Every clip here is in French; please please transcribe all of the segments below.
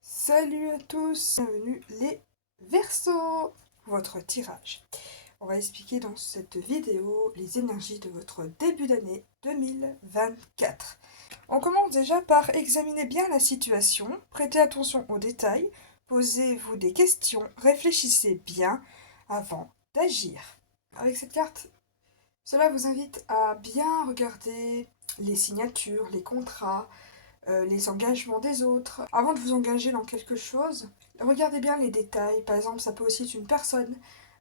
Salut à tous, bienvenue les Verseaux, votre tirage. On va expliquer dans cette vidéo les énergies de votre début d'année 2024. On commence déjà par examiner bien la situation, prêtez attention aux détails, posez-vous des questions, réfléchissez bien avant d'agir. Avec cette carte, cela vous invite à bien regarder les signatures, les contrats, les engagements des autres. Avant de vous engager dans quelque chose, regardez bien les détails. Par exemple, ça peut aussi être une personne.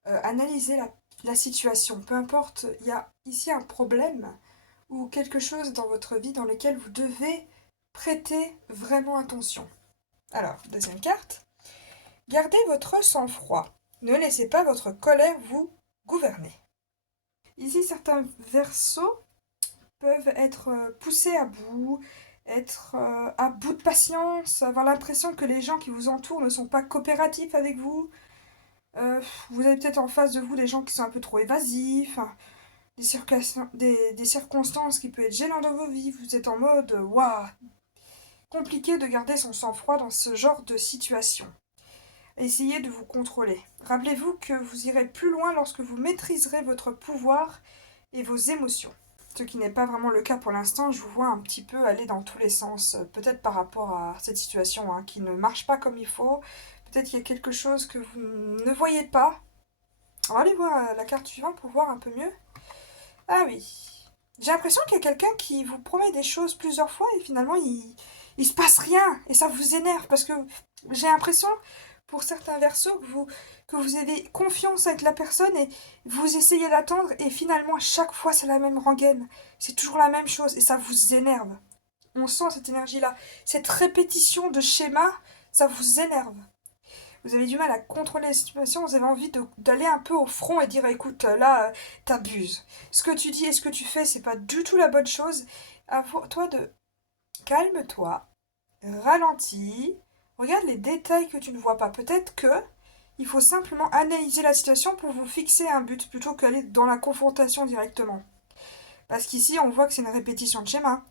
Analysez la situation. Peu importe, il y a ici un problème ou quelque chose dans votre vie dans lequel vous devez prêter vraiment attention. Alors, deuxième carte. Gardez votre sang-froid. Ne laissez pas votre colère vous gouverner. Ici, certains verseaux peuvent être poussés à bout, être à bout de patience, avoir l'impression que les gens qui vous entourent ne sont pas coopératifs avec vous. Vous avez peut-être en face de vous des gens qui sont un peu trop évasifs, hein, des circonstances qui peuvent être gênantes dans vos vies. Vous êtes en mode waouh, compliqué de garder son sang-froid dans ce genre de situation. Essayez de vous contrôler. Rappelez-vous que vous irez plus loin lorsque vous maîtriserez votre pouvoir et vos émotions. Ce qui n'est pas vraiment le cas pour l'instant, je vous vois un petit peu aller dans tous les sens, peut-être par rapport à cette situation hein, qui ne marche pas comme il faut, peut-être qu'il y a quelque chose que vous ne voyez pas. On va aller voir la carte suivante pour voir un peu mieux. Ah oui, j'ai l'impression qu'il y a quelqu'un qui vous promet des choses plusieurs fois et finalement il se passe rien et ça vous énerve parce que j'ai l'impression pour certains versos que vous avez confiance avec la personne et vous essayez d'attendre et finalement à chaque fois c'est la même rengaine. C'est toujours la même chose et ça vous énerve. On sent cette énergie-là. Cette répétition de schéma, ça vous énerve. Vous avez du mal à contrôler la situation, vous avez envie d'aller un peu au front et dire écoute, là, t'abuses. Ce que tu dis et ce que tu fais, c'est pas du tout la bonne chose. À toi de calme-toi, ralentis, regarde les détails que tu ne vois pas. Peut-être que il faut simplement analyser la situation pour vous fixer un but plutôt qu'aller dans la confrontation directement. Parce qu'ici, on voit que c'est une répétition de schéma.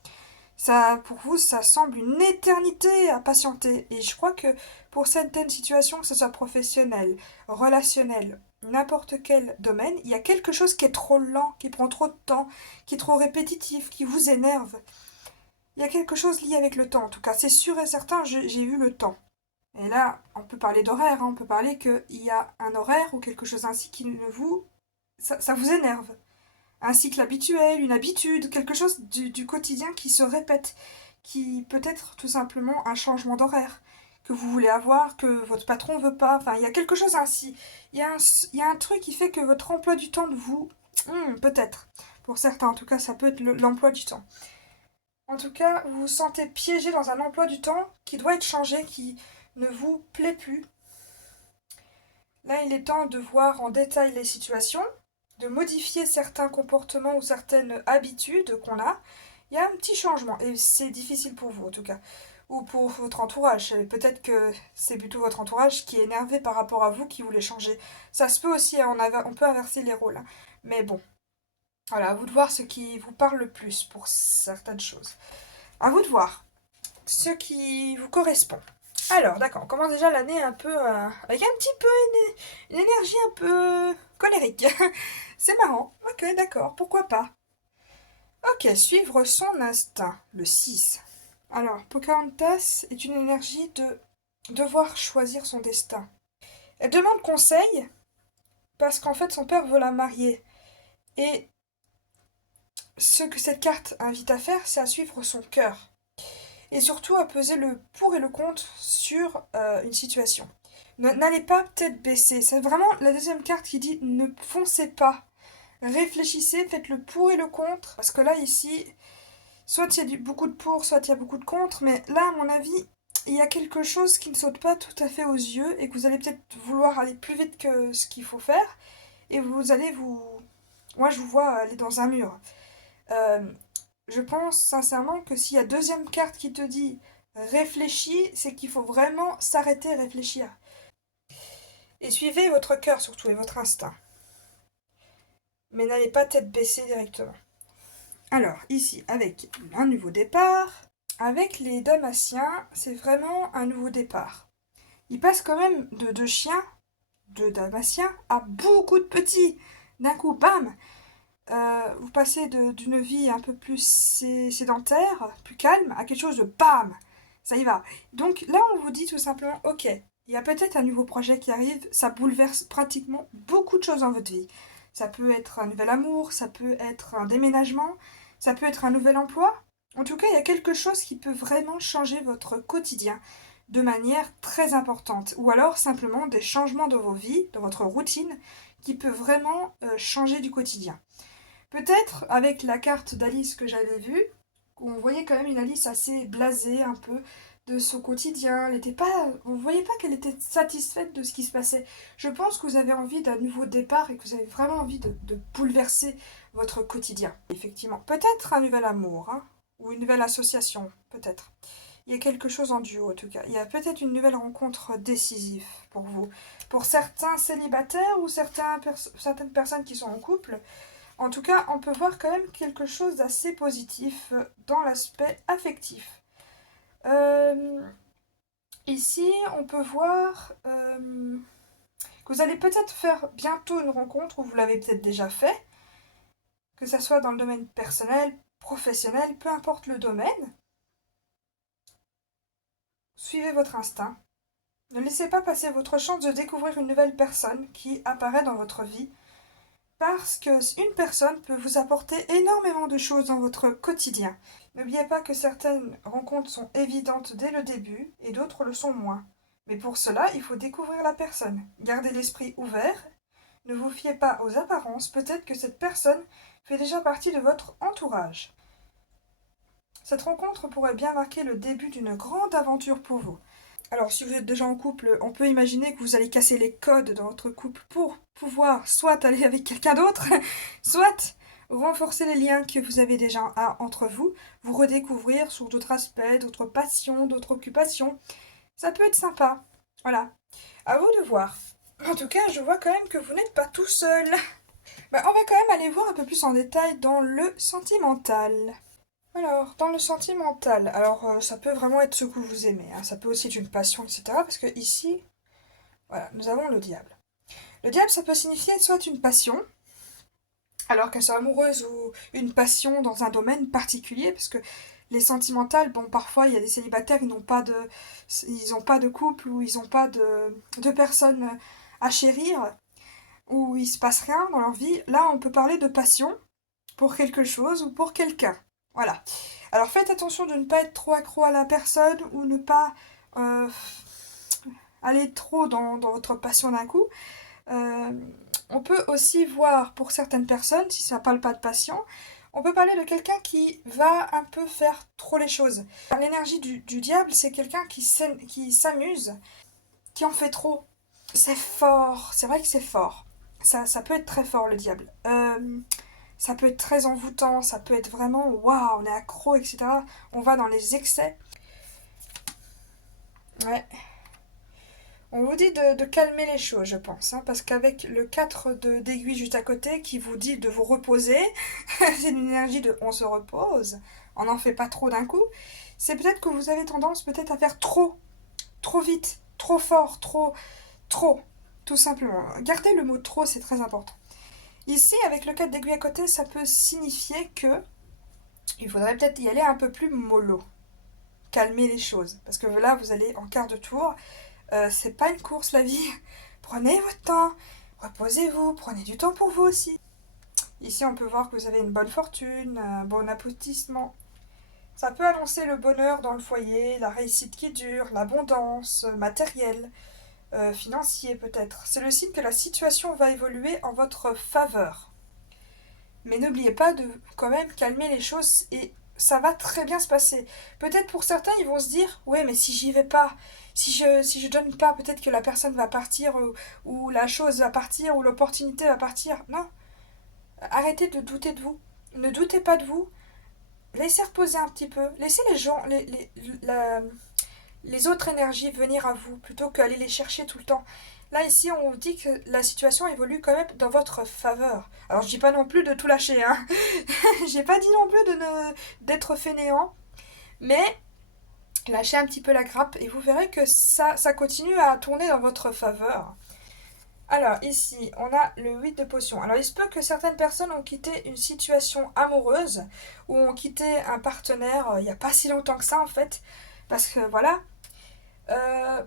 Ça, pour vous, ça semble une éternité à patienter. Et je crois que pour certaines situations, que ce soit professionnel, relationnel, n'importe quel domaine, il y a quelque chose qui est trop lent, qui prend trop de temps, qui est trop répétitif, qui vous énerve. Il y a quelque chose lié avec le temps, en tout cas. C'est sûr et certain, j'ai eu le temps. Et là, on peut parler d'horaire, hein, on peut parler qu'il y a un horaire ou quelque chose ainsi qui ne vous... ça vous énerve. Un cycle habituel, une habitude, quelque chose du quotidien qui se répète, qui peut être tout simplement un changement d'horaire que vous voulez avoir, que votre patron veut pas. Enfin, il y a quelque chose ainsi. Il y a un truc qui fait que votre emploi du temps de vous... peut-être. Pour certains, en tout cas, ça peut être l'emploi du temps. En tout cas, vous vous sentez piégé dans un emploi du temps qui doit être changé, qui ne vous plaît plus. Là, il est temps de voir en détail les situations, de modifier certains comportements ou certaines habitudes qu'on a. Il y a un petit changement et c'est difficile pour vous en tout cas. Ou pour votre entourage. Peut-être que c'est plutôt votre entourage qui est énervé par rapport à vous qui voulait changer. Ça se peut aussi, hein, on peut inverser les rôles. Hein. Mais bon, voilà, à vous de voir ce qui vous parle le plus pour certaines choses. À vous de voir ce qui vous correspond. Alors, d'accord, on commence déjà l'année un peu avec un petit peu une énergie un peu colérique. C'est marrant. Ok, d'accord, pourquoi pas. Ok, suivre son instinct, le 6. Alors, Pocahontas est une énergie de devoir choisir son destin. Elle demande conseil parce qu'en fait son père veut la marier. Et ce que cette carte invite à faire, c'est à suivre son cœur. Et surtout à peser le pour et le contre sur une situation. N'allez pas tête baissée. C'est vraiment la deuxième carte qui dit ne foncez pas. Réfléchissez, faites le pour et le contre. Parce que là, ici, soit il y a beaucoup de pour, soit il y a beaucoup de contre. Mais là, à mon avis, il y a quelque chose qui ne saute pas tout à fait aux yeux et que vous allez peut-être vouloir aller plus vite que ce qu'il faut faire. Et vous allez vous... Moi, je vous vois aller dans un mur. Euh, je pense sincèrement que s'il y a deuxième carte qui te dit réfléchis, c'est qu'il faut vraiment s'arrêter et réfléchir. Et suivez votre cœur surtout et votre instinct. Mais n'allez pas tête baissée directement. Alors, ici, avec un nouveau départ, avec les Dalmatiens, c'est vraiment un nouveau départ. Ils passent quand même de chiens, de Dalmatiens, à beaucoup de petits. D'un coup, bam, vous passez d'une vie un peu plus sédentaire, plus calme, à quelque chose de bam, ça y va. Donc là, on vous dit tout simplement, ok, il y a peut-être un nouveau projet qui arrive, ça bouleverse pratiquement beaucoup de choses dans votre vie. Ça peut être un nouvel amour, ça peut être un déménagement, ça peut être un nouvel emploi. En tout cas, il y a quelque chose qui peut vraiment changer votre quotidien de manière très importante. Ou alors simplement des changements dans vos vies, dans votre routine, qui peut vraiment changer du quotidien. Peut-être avec la carte d'Alice que j'avais vue, on voyait quand même une Alice assez blasée un peu de son quotidien. Elle était pas, on voyait pas qu'elle était satisfaite de ce qui se passait. Je pense que vous avez envie d'un nouveau départ et que vous avez vraiment envie de bouleverser votre quotidien. Effectivement, peut-être un nouvel amour, hein, ou une nouvelle association, peut-être. Il y a quelque chose en duo en tout cas. Il y a peut-être une nouvelle rencontre décisive pour vous. Pour certains célibataires ou certaines personnes qui sont en couple, en tout cas, on peut voir quand même quelque chose d'assez positif dans l'aspect affectif. Euh, Ici, on peut voir que vous allez peut-être faire bientôt une rencontre, ou vous l'avez peut-être déjà fait, que ce soit dans le domaine personnel, professionnel, peu importe le domaine. Suivez votre instinct. Ne laissez pas passer votre chance de découvrir une nouvelle personne qui apparaît dans votre vie, parce qu'une personne peut vous apporter énormément de choses dans votre quotidien. N'oubliez pas que certaines rencontres sont évidentes dès le début et d'autres le sont moins. Mais pour cela, il faut découvrir la personne. Gardez l'esprit ouvert. Ne vous fiez pas aux apparences. Peut-être que cette personne fait déjà partie de votre entourage. Cette rencontre pourrait bien marquer le début d'une grande aventure pour vous. Alors, si vous êtes déjà en couple, on peut imaginer que vous allez casser les codes dans votre couple pour pouvoir soit aller avec quelqu'un d'autre, soit renforcer les liens que vous avez déjà entre vous, vous redécouvrir sur d'autres aspects, d'autres passions, d'autres occupations. Ça peut être sympa. Voilà. À vous de voir. En tout cas, je vois quand même que vous n'êtes pas tout seul. On va quand même aller voir un peu plus en détail dans le sentimental. Alors, dans le sentimental, ça peut vraiment être ce que vous aimez, hein. Ça peut aussi être une passion, etc. Parce que ici, voilà, nous avons le diable. Le diable, ça peut signifier soit une passion, alors qu'elle soit amoureuse, ou une passion dans un domaine particulier, parce que les sentimentales, bon, parfois, il y a des célibataires, ils n'ont pas de couple, ou ils n'ont pas de personne à chérir, ou il se passe rien dans leur vie. Là, on peut parler de passion pour quelque chose ou pour quelqu'un. Voilà. Alors faites attention de ne pas être trop accro à la personne ou ne pas euh, aller trop dans votre passion d'un coup. Euh, on peut aussi voir pour certaines personnes, si ça ne parle pas de passion, on peut parler de quelqu'un qui va un peu faire trop les choses. L'énergie du diable, c'est quelqu'un qui s'amuse, qui en fait trop. C'est fort, c'est vrai que c'est fort. Ça peut être très fort le diable. Ça peut être très envoûtant, ça peut être vraiment waouh, on est accro, etc. On va dans les excès. Ouais. On vous dit de calmer les choses, je pense, hein, parce qu'avec le 4 d'aiguille juste à côté qui vous dit de vous reposer, c'est une énergie de on se repose, on n'en fait pas trop d'un coup. C'est peut-être que vous avez tendance peut-être à faire trop vite, trop fort, trop, tout simplement. Gardez le mot trop, c'est très important. Ici, avec le 4 d'aiguille à côté, ça peut signifier que il faudrait peut-être y aller un peu plus mollo. Calmer les choses. Parce que là, vous allez en quart de tour. C'est pas une course, la vie. Prenez votre temps. Reposez-vous. Prenez du temps pour vous aussi. Ici, on peut voir que vous avez une bonne fortune, un bon aboutissement. Ça peut annoncer le bonheur dans le foyer, la réussite qui dure, l'abondance matérielle, financier peut-être. C'est le signe que la situation va évoluer en votre faveur. Mais n'oubliez pas de quand même calmer les choses et ça va très bien se passer. Peut-être pour certains, ils vont se dire, ouais, mais si j'y vais pas, si je donne pas, peut-être que la personne va partir ou la chose va partir ou l'opportunité va partir. Non, arrêtez de douter de vous. Ne doutez pas de vous. Laissez reposer un petit peu. Laissez les gens, les autres énergies venir à vous plutôt qu'aller les chercher tout le temps. Là, ici, on vous dit que la situation évolue quand même dans votre faveur. Alors, je dis pas non plus de tout lâcher, hein. J'ai pas dit non plus d'être fainéant, mais lâchez un petit peu la grappe et vous verrez que ça continue à tourner dans votre faveur. Alors, ici, on a le 8 de potions. Alors, il se peut que certaines personnes ont quitté une situation amoureuse ou ont quitté un partenaire il n'y a pas si longtemps que ça, en fait. Parce que, voilà, euh,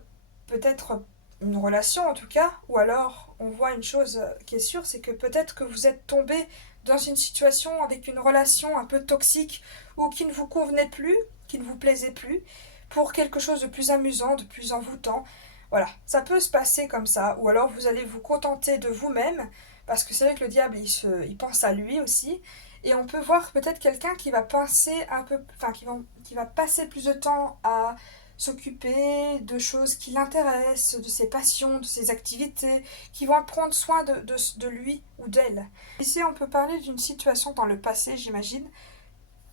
peut-être une relation en tout cas, ou alors on voit une chose qui est sûre, c'est que peut-être que vous êtes tombé dans une situation avec une relation un peu toxique ou qui ne vous convenait plus, qui ne vous plaisait plus, pour quelque chose de plus amusant, de plus envoûtant. Voilà, ça peut se passer comme ça, ou alors vous allez vous contenter de vous-même, parce que c'est vrai que le diable, il pense à lui aussi, et on peut voir peut-être quelqu'un qui va penser un peu, enfin qui va passer plus de temps à s'occuper de choses qui l'intéressent, de ses passions, de ses activités, qui vont prendre soin de lui ou d'elle. Ici, on peut parler d'une situation dans le passé, j'imagine,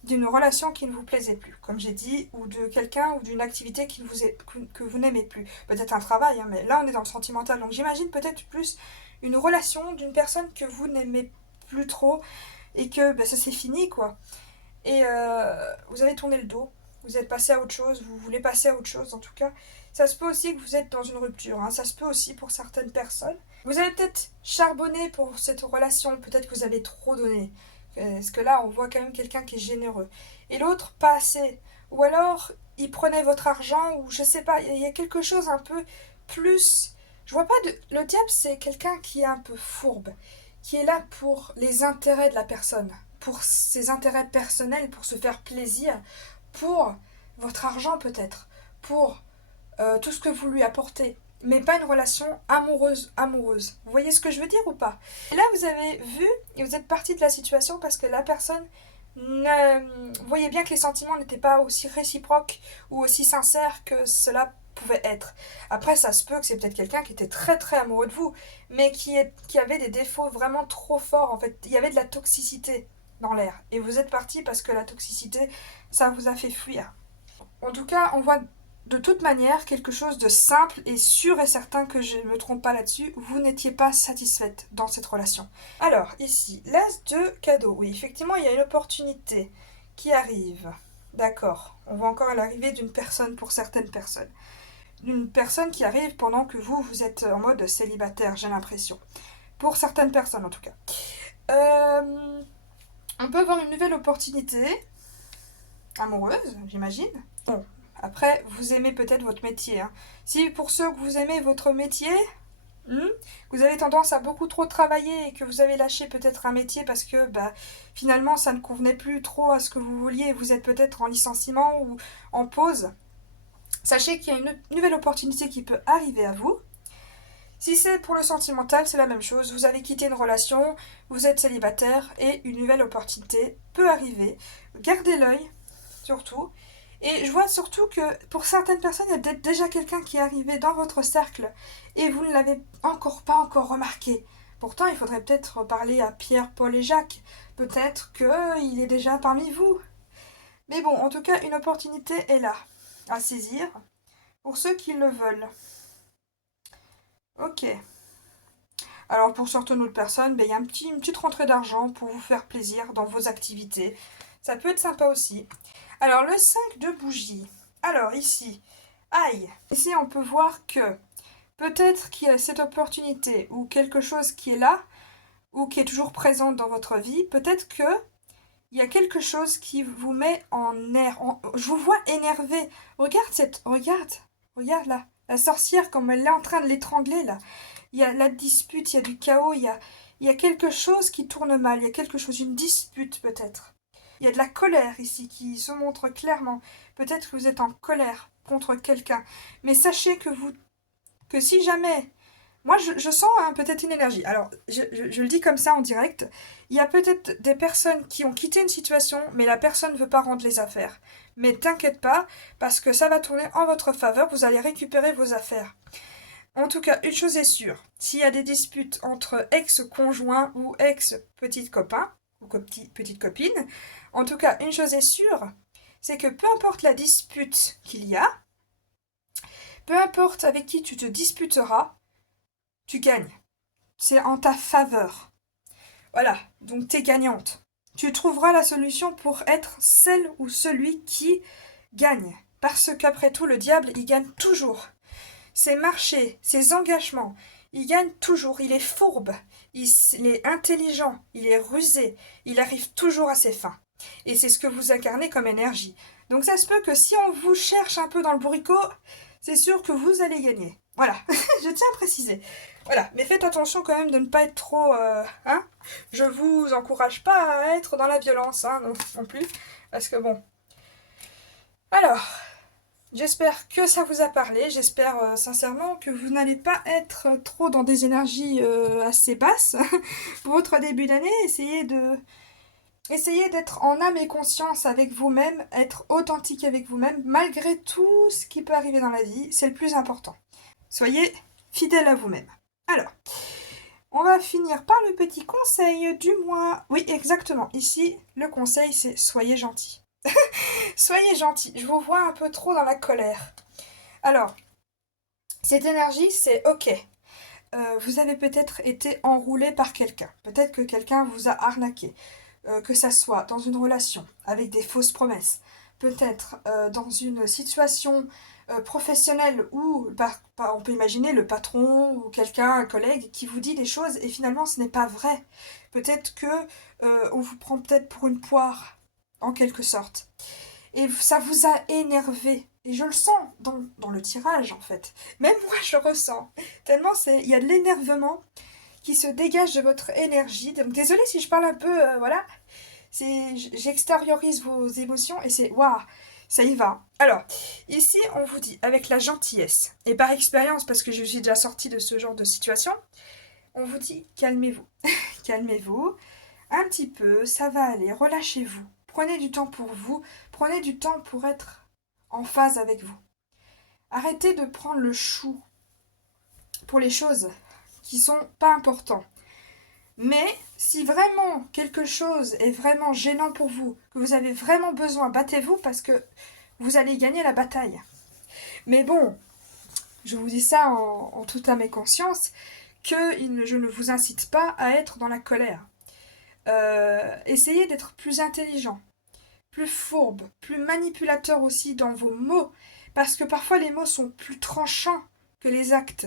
d'une relation qui ne vous plaisait plus, comme j'ai dit, ou de quelqu'un ou d'une activité que vous n'aimez plus. Peut-être un travail, hein, mais là on est dans le sentimental, donc j'imagine peut-être plus une relation d'une personne que vous n'aimez plus trop et que ben, ça c'est fini quoi. Et vous avez tourné le dos, vous êtes passé à autre chose, vous voulez passer à autre chose en tout cas. Ça se peut aussi que vous êtes dans une rupture, hein. Ça se peut aussi pour certaines personnes. Vous avez peut-être charbonné pour cette relation, peut-être que vous avez trop donné. Parce que là, on voit quand même quelqu'un qui est généreux. Et l'autre, pas assez. Ou alors, il prenait votre argent, ou je sais pas, il y a quelque chose un peu plus... Je vois pas de... Le diable, c'est quelqu'un qui est un peu fourbe, qui est là pour les intérêts de la personne, pour ses intérêts personnels, pour se faire plaisir, pour votre argent peut-être, pour tout ce que vous lui apportez, mais pas une relation amoureuse. Vous voyez ce que je veux dire ou pas? Et là, vous avez vu et vous êtes parti de la situation parce que la personne vous voyez bien que les sentiments n'étaient pas aussi réciproques ou aussi sincères que cela pouvait être. Après, ça se peut que c'est peut-être quelqu'un qui était très très amoureux de vous, mais qui avait des défauts vraiment trop forts. En fait, il y avait de la toxicité dans l'air. Et vous êtes parti parce que la toxicité, ça vous a fait fuir. En tout cas, on voit de toute manière quelque chose de simple et sûr et certain que je ne me trompe pas là-dessus, vous n'étiez pas satisfaite dans cette relation. Alors, ici, l'as de cadeau. Oui, effectivement, il y a une opportunité qui arrive. D'accord. On voit encore l'arrivée d'une personne pour certaines personnes. Une personne qui arrive pendant que vous êtes en mode célibataire, j'ai l'impression. Pour certaines personnes, en tout cas. On peut avoir une nouvelle opportunité amoureuse, j'imagine. Bon, après, vous aimez peut-être votre métier, hein. Si pour ceux que vous aimez votre métier, vous avez tendance à beaucoup trop travailler et que vous avez lâché peut-être un métier parce que bah, finalement ça ne convenait plus trop à ce que vous vouliez et vous êtes peut-être en licenciement ou en pause, sachez qu'il y a une nouvelle opportunité qui peut arriver à vous. Si c'est pour le sentimental, c'est la même chose. Vous avez quitté une relation, vous êtes célibataire et une nouvelle opportunité peut arriver. Gardez l'œil, surtout. Et je vois surtout que pour certaines personnes, il y a peut-être déjà quelqu'un qui est arrivé dans votre cercle et vous ne l'avez pas encore remarqué. Pourtant, il faudrait peut-être parler à Pierre, Paul et Jacques. Peut-être qu'il est déjà parmi vous. Mais bon, en tout cas, une opportunité est là, à saisir, pour ceux qui le veulent. Ok. Alors pour certaines autres personnes, ben, il y a une petite rentrée d'argent pour vous faire plaisir dans vos activités. Ça peut être sympa aussi. Alors le 5 de bougies. Alors ici, aïe. Ici on peut voir que peut-être qu'il y a cette opportunité ou quelque chose qui est là ou qui est toujours présent dans votre vie. Peut-être que il y a quelque chose qui vous met en air. Je vous vois énervé. Regarde là. La sorcière comme elle est en train de l'étrangler là. Il y a la dispute, il y a du chaos, il y a quelque chose qui tourne mal, il y a quelque chose, une dispute peut-être. Il y a de la colère ici qui se montre clairement. Peut-être que vous êtes en colère contre quelqu'un. Mais sachez que si jamais... Moi, je sens hein, peut-être une énergie. Alors, je le dis comme ça en direct. Il y a peut-être des personnes qui ont quitté une situation, mais la personne ne veut pas rendre les affaires. Mais t'inquiète pas, parce que ça va tourner en votre faveur, vous allez récupérer vos affaires. En tout cas, une chose est sûre, s'il y a des disputes entre ex-conjoints ou ex-petits copains, ou petites copines, en tout cas, une chose est sûre, c'est que peu importe la dispute qu'il y a, peu importe avec qui tu te disputeras, tu gagnes. C'est en ta faveur. Voilà, donc t'es gagnante. Tu trouveras la solution pour être celle ou celui qui gagne. Parce qu'après tout, le diable, il gagne toujours. Ses marchés, ses engagements, il gagne toujours. Il est fourbe, il est intelligent, il est rusé, il arrive toujours à ses fins. Et c'est ce que vous incarnez comme énergie. Donc ça se peut que si on vous cherche un peu dans le bourricot, c'est sûr que vous allez gagner. Voilà, je tiens à préciser. Voilà, mais faites attention quand même de ne pas être trop... hein. Je vous encourage pas à être dans la violence, hein, non plus. Parce que bon... Alors, j'espère que ça vous a parlé. J'espère sincèrement que vous n'allez pas être trop dans des énergies assez basses. Pour votre début d'année, essayez d'être en âme et conscience avec vous-même, être authentique avec vous-même, malgré tout ce qui peut arriver dans la vie. C'est le plus important. Soyez fidèle à vous-même. Alors, on va finir par le petit conseil du mois. Oui, exactement. Ici, le conseil, c'est soyez gentil. Soyez gentil. Je vous vois un peu trop dans la colère. Alors, cette énergie, c'est ok. Vous avez peut-être été enroulé par quelqu'un. Peut-être que quelqu'un vous a arnaqué. Que ça soit dans une relation avec des fausses promesses. Peut-être dans une situation professionnelle où on peut imaginer le patron ou quelqu'un, un collègue qui vous dit des choses et finalement ce n'est pas vrai. Peut-être que on vous prend peut-être pour une poire en quelque sorte. Et ça vous a énervé. Et je le sens dans le tirage en fait. Même moi je ressens. Tellement il y a de l'énervement qui se dégage de votre énergie. Donc désolée si je parle un peu, voilà. J'extériorise vos émotions et c'est waouh, ça y va. Alors, ici, on vous dit avec la gentillesse et par expérience, parce que je suis déjà sortie de ce genre de situation, on vous dit calmez-vous. Calmez-vous un petit peu, ça va aller, relâchez-vous. Prenez du temps pour vous, prenez du temps pour être en phase avec vous. Arrêtez de prendre le chou pour les choses qui sont pas importantes. Mais si vraiment quelque chose est vraiment gênant pour vous, que vous avez vraiment besoin, battez-vous parce que vous allez gagner la bataille. Mais bon, je vous dis ça en toute âme et conscience, que je ne vous incite pas à être dans la colère. Essayez d'être plus intelligent, plus fourbe, plus manipulateur aussi dans vos mots, parce que parfois les mots sont plus tranchants que les actes.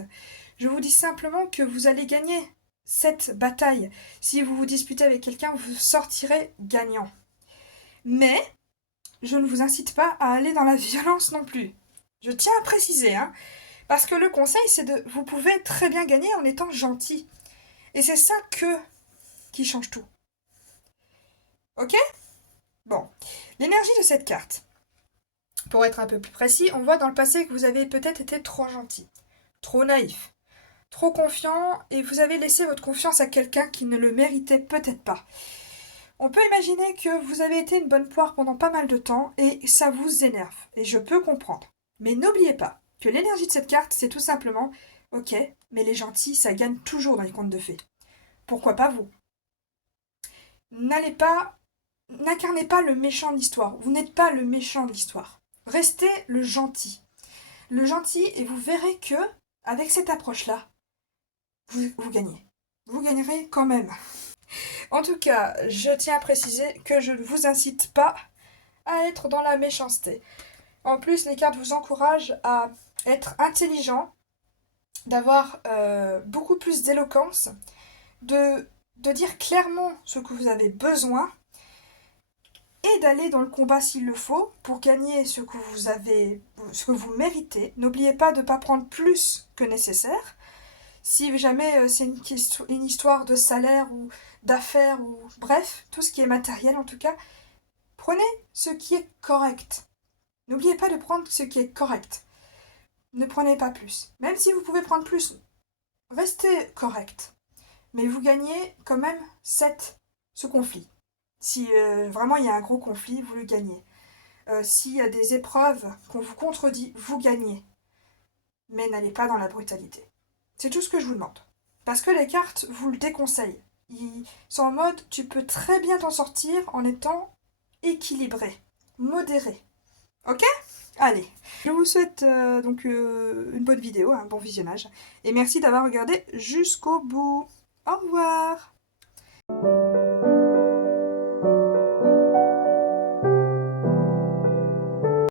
Je vous dis simplement que vous allez gagner cette bataille. Si vous vous disputez avec quelqu'un, vous sortirez gagnant. Mais je ne vous incite pas à aller dans la violence non plus. Je tiens à préciser, hein, parce que le conseil, c'est de... Vous pouvez très bien gagner en étant gentil. Et c'est ça qui change tout. Ok? Bon. L'énergie de cette carte. Pour être un peu plus précis, on voit dans le passé que vous avez peut-être été trop gentil, trop naïf, trop confiant et vous avez laissé votre confiance à quelqu'un qui ne le méritait peut-être pas. On peut imaginer que vous avez été une bonne poire pendant pas mal de temps et ça vous énerve. Et je peux comprendre. Mais n'oubliez pas que l'énergie de cette carte, c'est tout simplement ok, mais les gentils, ça gagne toujours dans les contes de fées. Pourquoi pas vous? N'incarnez pas le méchant de l'histoire. Vous n'êtes pas le méchant de l'histoire. Restez le gentil. Le gentil, et vous verrez que, avec cette approche-là, vous gagnez. Vous gagnerez quand même. En tout cas, je tiens à préciser que je ne vous incite pas à être dans la méchanceté. En plus, les cartes vous encouragent à être intelligent, d'avoir beaucoup plus d'éloquence, de dire clairement ce que vous avez besoin et d'aller dans le combat s'il le faut pour gagner ce que vous méritez. N'oubliez pas de ne pas prendre plus que nécessaire. Si jamais c'est une histoire de salaire ou d'affaires ou bref, tout ce qui est matériel en tout cas, prenez ce qui est correct. N'oubliez pas de prendre ce qui est correct. Ne prenez pas plus. Même si vous pouvez prendre plus, restez correct. Mais vous gagnez quand même ce conflit. Si vraiment il y a un gros conflit, vous le gagnez. S'il y a des épreuves qu'on vous contredit, vous gagnez. Mais n'allez pas dans la brutalité. C'est tout ce que je vous demande. Parce que les cartes vous le déconseillent. Ils sont en mode, tu peux très bien t'en sortir en étant équilibré, modéré. Ok? Allez, je vous souhaite donc une bonne vidéo, un bon visionnage. Et merci d'avoir regardé jusqu'au bout. Au revoir!